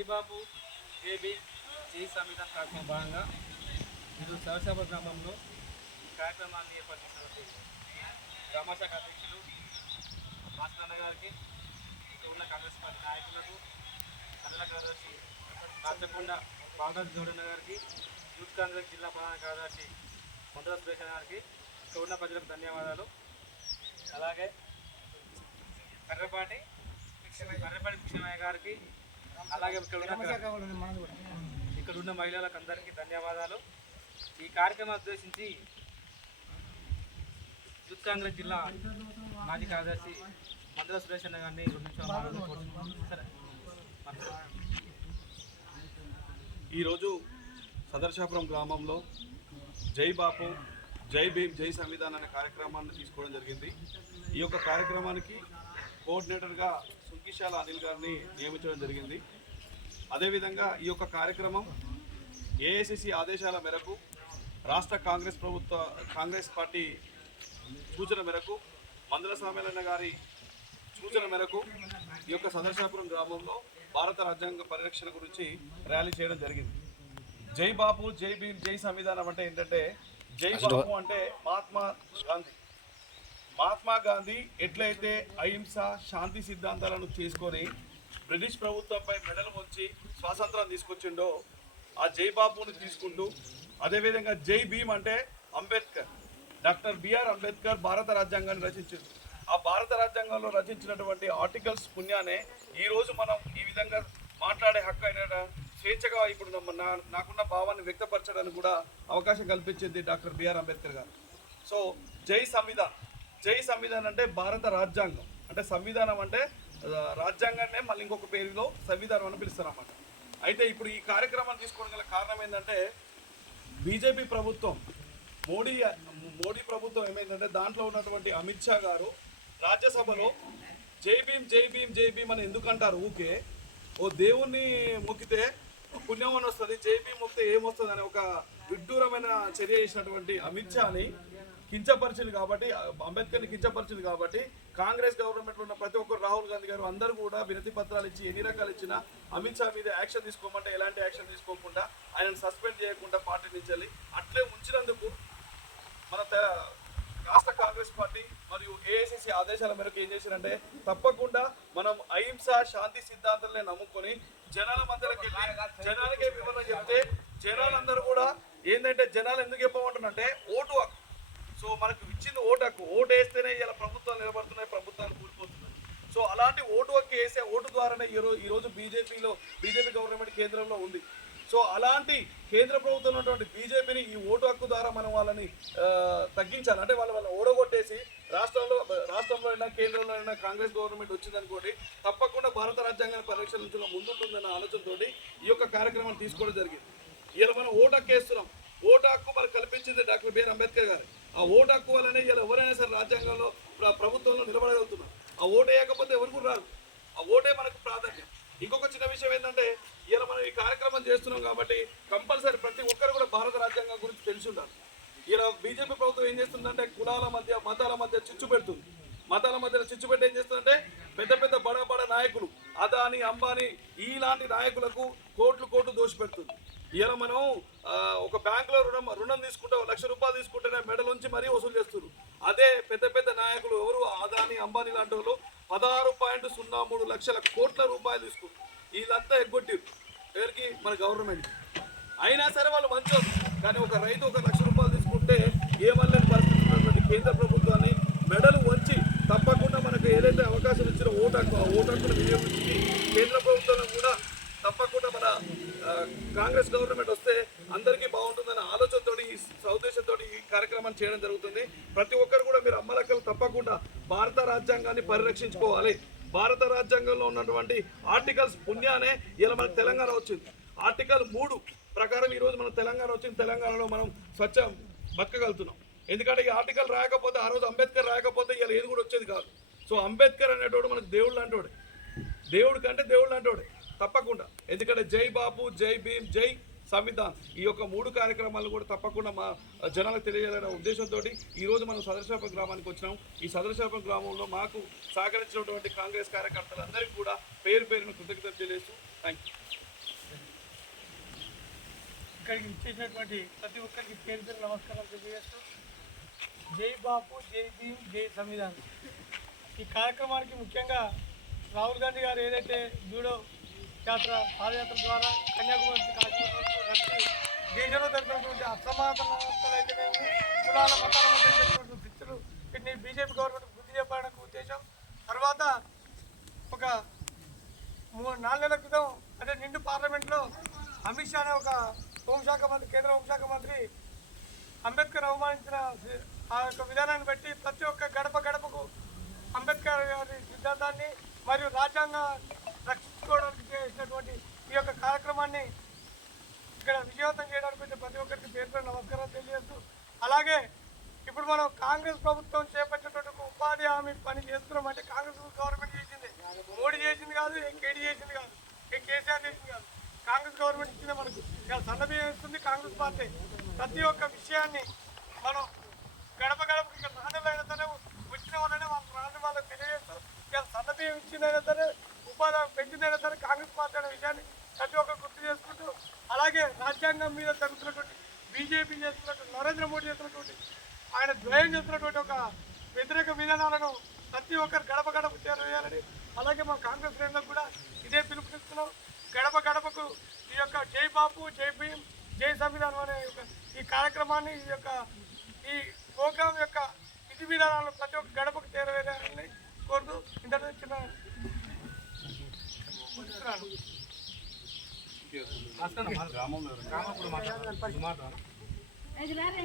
Jai Babu JB జై సంవిధాన కార్యక్రమం భాగంగా ఈరోజు సరసాప గ్రామంలో కార్యక్రమాన్ని ఏర్పాటు చేసినటువంటి గ్రామశాఖ అధ్యక్షులు మాస్టర్ గారికి, ఉన్న కాంగ్రెస్ పార్టీ నాయకులకు, మండల కార్యదర్శి రాచకొండ బాలరాజు గౌడన్న గారికి, యూత్ కాంగ్రెస్ జిల్లా ప్రధాన కార్యదర్శి మండల సురేష్ గారికి, ఇక్కడ ఉన్న ప్రజలకు ధన్యవాదాలు. అలాగే కర్రపాటి కృష్ణమయ్య గారికి, అలాగే ఇక్కడ ఉన్న మహిళలకు అందరికీ ధన్యవాదాలు. ఈ కార్యక్రమం ఉద్దేశించి యూత్ కాంగ్రెస్ జిల్లా మాజీ కార్యదర్శి మండల సురేష్ అన్న గారిని 2 నిమిషాలు. ఈరోజు సదర్శాపురం గ్రామంలో జై బాపు జై భీమ్ జై సంవిధాన్ అనే కార్యక్రమాన్ని తీసుకోవడం జరిగింది. ఈ యొక్క కార్యక్రమానికి కోఆర్డినేటర్గా సుంకిశాల అనిల్ గారిని నియమించడం జరిగింది. అదేవిధంగా ఈ యొక్క కార్యక్రమం ఏఐసిసి ఆదేశాల మేరకు, రాష్ట్ర కాంగ్రెస్ పార్టీ సూచన మేరకు, మండల సమ్మేళన గారి సూచన మేరకు ఈ యొక్క సదర్శాపురం గ్రామంలో భారత రాజ్యాంగ పరిరక్షణ గురించి ర్యాలీ చేయడం జరిగింది. జై బాపు జై భీమ్ జై సంవిధానం అంటే ఏంటంటే, జై బాపు అంటే మహాత్మా గాంధీ ఎట్లయితే అహింస శాంతి సిద్ధాంతాలను తీసుకొని బ్రిటిష్ ప్రభుత్వంపై మెడలు వంచి స్వాతంత్రం తీసుకొచ్చిండో ఆ జై బాపుని తీసుకుంటూ, అదేవిధంగా జై భీమ్ అంటే అంబేద్కర్, డాక్టర్ బిఆర్ అంబేద్కర్ భారత రాజ్యాంగాన్ని రచించారు. ఆ భారత రాజ్యాంగంలో రచించినటువంటి ఆర్టికల్స్ పుణ్యానే ఈరోజు మనం ఈ విధంగా మాట్లాడే హక్కు అయిన స్వేచ్ఛగా ఇప్పుడు నాకున్న భావాన్ని వ్యక్తపరచడానికి కూడా అవకాశం కల్పించింది డాక్టర్ బిఆర్ అంబేద్కర్ గారు. సో జై సంవిధాన్ అంటే భారత రాజ్యాంగం, అంటే సంవిధానం అంటే రాజ్యాంగాన్నే మళ్ళీ ఇంకొక పేరులో సంవిధానం అని పిలుస్తారు అన్నమాట. అయితే ఇప్పుడు ఈ కార్యక్రమాన్ని తీసుకోవడం గల కారణం ఏంటంటే, బీజేపీ ప్రభుత్వం మోడీ ప్రభుత్వం ఏమైందంటే, దాంట్లో ఉన్నటువంటి అమిత్ షా గారు రాజ్యసభలో జై భీమ్ జై భీమ్ జై భీమ్ అని ఎందుకంటారు? ఊకే ఓ దేవుణ్ణి మొక్కితే పుణ్యం అని వస్తుంది, జై భీమ్ మొక్కితే ఏమొస్తుంది అనే ఒక విడ్డూరమైన చర్య చేసినటువంటి అమిత్ షాని కించపరిచింది కాబట్టి, అంబేద్కర్ని కించపరిచింది కాబట్టి, కాంగ్రెస్ గవర్నమెంట్లో ఉన్న ప్రతి ఒక్కరు, రాహుల్ గాంధీ గారు అందరూ కూడా వినతి పత్రాలు ఇచ్చి ఎన్ని రకాలు ఇచ్చినా అమిత్ షా మీద యాక్షన్ తీసుకోమంటే ఎలాంటి యాక్షన్ తీసుకోకుండా, ఆయనను సస్పెండ్ చేయకుండా పార్టీ నుంచి వెళ్ళి అట్లే ఉంచినందుకు మన రాష్ట్ర కాంగ్రెస్ పార్టీ మరియు ఏఐసిసి ఆదేశాల మేరకు ఏం చేశారంటే, తప్పకుండా మనం అహింస శాంతి సిద్ధాంతాలనే నమ్ముకొని జనాల మధ్యలోకి వెళ్ళి జనాలకే వివరణ చెప్తే, జనాలందరూ కూడా ఏంటంటే, జనాలు ఎందుకు చెప్పమంటున్నారంటే ఓటు హక్కు. సో మనకు ఇచ్చింది ఓటు హక్కు, ఓటు వేస్తేనే ఇలా ప్రభుత్వాలు నిలబడుతున్నాయి, ప్రభుత్వాలు కూలిపోతున్నాయి. సో అలాంటి ఓటు హక్కు వేసే ఓటు ద్వారానే ఈరోజు బీజేపీ గవర్నమెంట్ కేంద్రంలో ఉంది. సో అలాంటి కేంద్ర ప్రభుత్వం ఉన్నటువంటి బీజేపీని ఈ ఓటు హక్కు ద్వారా మనం వాళ్ళని తగ్గించాలి. అంటే వాళ్ళని ఓడగొట్టేసి రాష్ట్రంలో అయినా కేంద్రంలో అయినా కాంగ్రెస్ గవర్నమెంట్ వచ్చిందనుకోండి, తప్పకుండా భారత రాజ్యాంగాన్ని పరిరక్షించడంలో ముందుంటుందన్న ఆలోచనతో ఈ యొక్క కార్యక్రమాన్ని తీసుకోవడం జరిగింది. ఇలా మనం ఓటు హక్కు వేస్తున్నాం. ఓటు హక్కు మనకు కల్పించింది డాక్టర్ బిఆర్ అంబేద్కర్ గారు. ఆ ఓటు హక్కు వల్లనే ఇలా ఎవరైనా సరే రాజ్యాంగంలో ప్రభుత్వంలో నిలబడగలుగుతున్నారు. ఆ ఓటు వేయకపోతే ఎవరికి రాదు. ఆ ఓటే మనకు ప్రాధాన్యం. ఇంకొక చిన్న విషయం ఏంటంటే, ఇలా మనం ఈ కార్యక్రమం చేస్తున్నాం కాబట్టి కంపల్సరీ ప్రతి ఒక్కరు కూడా భారత రాజ్యాంగం గురించి తెలిసి ఉండాలి. ఇలా బీజేపీ ప్రభుత్వం ఏం చేస్తుందంటే, కులాల మధ్య మతాల మధ్య చిచ్చు పెడుతుంది. మతాల మధ్య చిచ్చు పెట్టి ఏం చేస్తుందంటే, పెద్ద బడ నాయకులు అదాని అంబానీ ఇలాంటి నాయకులకు కోట్లు దోషిపెడుతుంది. ఇలా మనం ఒక బ్యాంకులో రుణం తీసుకుంటే 1 లక్ష రూపాయలు తీసుకుంటేనే మెడలోంచి మరీ వసూలు చేస్తున్నారు. అదే పెద్ద నాయకులు ఎవరు అదాని అంబానీ లాంటి వాళ్ళు 16.03 లక్షల కోట్ల రూపాయలు తీసుకుంటారు. వీళ్ళంతా ఎగ్గొట్టిరు ఎవరికి? మన గవర్నమెంట్. అయినా సరే వాళ్ళు మంచోరు, కానీ ఒక రైతు 1 లక్ష రూపాయలు తీసుకుంటే ఏమల్లేని పరిస్థితి ఉన్నటువంటి కేంద్ర ప్రభుత్వాన్ని మెడలు వంచి తప్పకుండా మనకు ఏదైతే అవకాశం ఇచ్చిన ఓటు హక్కును వినియోగించి కేంద్ర ప్రభుత్వం కూడా తప్పకుండా మన కాంగ్రెస్ గవర్నమెంట్ వస్తే అందరికీ బాగుంటుందన్న ఆలోచనతో ఈ ఉద్దేశంతో ఈ కార్యక్రమాన్ని చేయడం జరుగుతుంది. ప్రతి ఒక్కరు కూడా మీరు అమ్మలక్కలు తప్పకుండా భారత రాజ్యాంగాన్ని పరిరక్షించుకోవాలి. భారత రాజ్యాంగంలో ఉన్నటువంటి ఆర్టికల్స్ పుణ్యానే ఇలా మనకు తెలంగాణ వచ్చింది. ఆర్టికల్ 3 ప్రకారం ఈరోజు మన తెలంగాణ వచ్చింది. తెలంగాణలో మనం స్వచ్ఛం బతకగలుగుతున్నాం. ఎందుకంటే ఈ ఆర్టికల్ రాయకపోతే, ఆ రోజు అంబేద్కర్ రాయకపోతే ఇలా ఏది కూడా వచ్చేది కాదు. సో అంబేద్కర్ అనేటోడు మనకు దేవుడు లాంటోడే, దేవుడి కంటే దేవుడు లాంటోడే తప్పకుండా. ఎందుకంటే జై బాపు జై భీమ్ జై సంవిధాన్ ఈ యొక్క 3 కార్యక్రమాలు కూడా తప్పకుండా మా జనాలకు తెలియజేయాలనే ఉద్దేశంతో ఈరోజు మనం సదర్శాపురం గ్రామానికి వచ్చినాం. ఈ సదర్శాపురం గ్రామంలో మాకు సహకరించినటువంటి కాంగ్రెస్ కార్యకర్తలందరికీ కూడా పేరు పేరును కృతజ్ఞతలు తెలియజేస్తూ థ్యాంక్ యూ. ఇక్కడికి ఇచ్చేసినటువంటి ప్రతి ఒక్కరికి పేరు పేరు నమస్కారాలు తెలియజేస్తూ జై బాపు, జై భీమ్, జై సంవిధాన్. ఈ కార్యక్రమానికి ముఖ్యంగా రాహుల్ గాంధీ గారు ఏదైతే జూడో యాత్ర పాదయాత్ర ద్వారా కన్యాకుమారి నుంచి కాశ్మీర్ వరకు వచ్చి దేశంలో జరిగినటువంటి అసమానతలు అయితేనేమి కులాల మతాల మధ్య జరిగినటువంటి శిక్షలు వీటిని బీజేపీ గవర్నమెంట్ బుద్ధి చెప్పడానికి ఉద్దేశం. తర్వాత ఒక 4 నెలల క్రితం అంటే నిండు పార్లమెంట్లో అమిత్ షా అనే ఒక హోంశాఖ మంత్రి, కేంద్ర హోంశాఖ మంత్రి అంబేద్కర్ అవమానించిన ఆ యొక్క విధానాన్ని బట్టి ప్రతి ఒక్క గడప గడపకు అంబేద్కర్ గారి సిద్ధాంతాన్ని మరియు రాజ్యాంగం రక్షించుకోవడానికి చేసినటువంటి ఈ యొక్క కార్యక్రమాన్ని ఇక్కడ విజయవంతం చేయడానికి వచ్చే ప్రతి ఒక్కరికి పేరు పేరు నమస్కారాలు తెలియజేస్తూ, అలాగే ఇప్పుడు మనం కాంగ్రెస్ ప్రభుత్వం చేపట్టినటువంటి ఉపాధి హామీ పని చేస్తున్నామంటే కాంగ్రెస్ గవర్నమెంట్ చేసింది, మోడీ చేసింది కాదు, కేడీ చేసింది కాదు, కేసీఆర్ చేసింది కాదు, కాంగ్రెస్ గవర్నమెంట్ ఇచ్చింది. మనకు ఇలా సన్నబియ్యం ఇస్తుంది కాంగ్రెస్ పార్టీ. ప్రతి ఒక్క విషయాన్ని మనం గడప గడపకి ఇక్కడ రాజులైనా సరే వచ్చిన వాళ్ళనే వాళ్ళకి తెలియజేస్తూ ఇలా సన్నబియ్యం ఇచ్చిందైనా సరే ఉపాధి హామీ పెంచిందైనా సరే కాంగ్రెస్ పార్టీ అనే విషయాన్ని ప్రతి ఒక్కరు గుర్తు చేసుకుంటూ, అలాగే రాజ్యాంగం మీద జరుగుతున్నటువంటి బీజేపీ చేస్తున్నటువంటి నరేంద్ర మోడీ చేస్తున్నటువంటి ఆయన ద్వయం చేస్తున్నటువంటి ఒక వ్యతిరేక విధానాలను ప్రతి ఒక్కరు గడప గడప చేరవేయాలని, అలాగే మా కాంగ్రెస్ శ్రేణులకు కూడా ఇదే పిలుపునిస్తున్నాం. గడప గడపకు ఈ యొక్క జై బాపు, జై భీమ్, జై సంవిధానం అనే ఈ కార్యక్రమాన్ని ఈ ప్రోగ్రాం యొక్క విధి విధానాలను ప్రతి ఒక్క గడపకు చేరవేయాలని కోరుతూ ఇంతలో చిన్న గ్రామంలో మాట్లాడాలి.